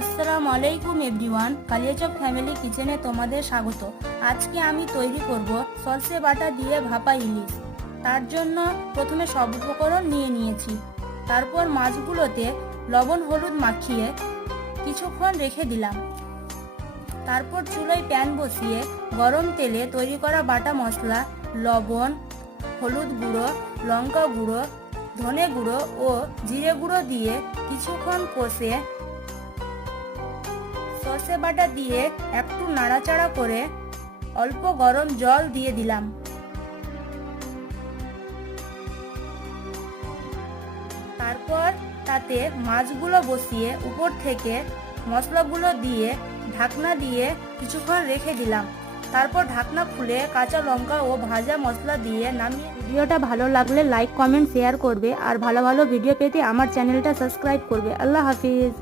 আসসালামু আলাইকুম everyone, Kaliachak family কিচেনে তোমাদের স্বাগত। আজকে আমি তৈরি করব সরষে বাটা দিয়ে ভাপা ইলিশ। তার জন্য প্রথমে সব উপকরণ নিয়ে নিয়েছি। তারপর মাছগুলোতে লবণ হলুদ মাখিয়ে কিছুক্ষণ রেখে দিলাম। তারপর চুলোয় প্যান বসিয়ে গরম তেলে তৈরি করা বাটা মশলা, লবণ, হলুদ গুঁড়ো, লঙ্কা গুঁড়ো, ধনে গুঁড়ো ও জিরে গুঁড়ো দিয়ে কিছুক্ষণ কষে সর্ষে বাটা দিয়ে একটু নাড়াচাড়া করে অল্প গরম জল দিয়ে দিলাম। তারপর তাতে মাছগুলো বসিয়ে উপর থেকে মশলাগুলো দিয়ে ঢাকনা দিয়ে কিছুক্ষণ রেখে দিলাম। তারপর ঢাকনা খুলে কাঁচা লঙ্কা ও ভাজা মশলা দিয়ে নামিয়ে। ভিডিওটা ভালো লাগলে লাইক কমেন্ট শেয়ার করবে আর ভালো ভালো ভিডিও পেতে আমার চ্যানেলটা সাবস্ক্রাইব করবে। আল্লাহ হাফিজ।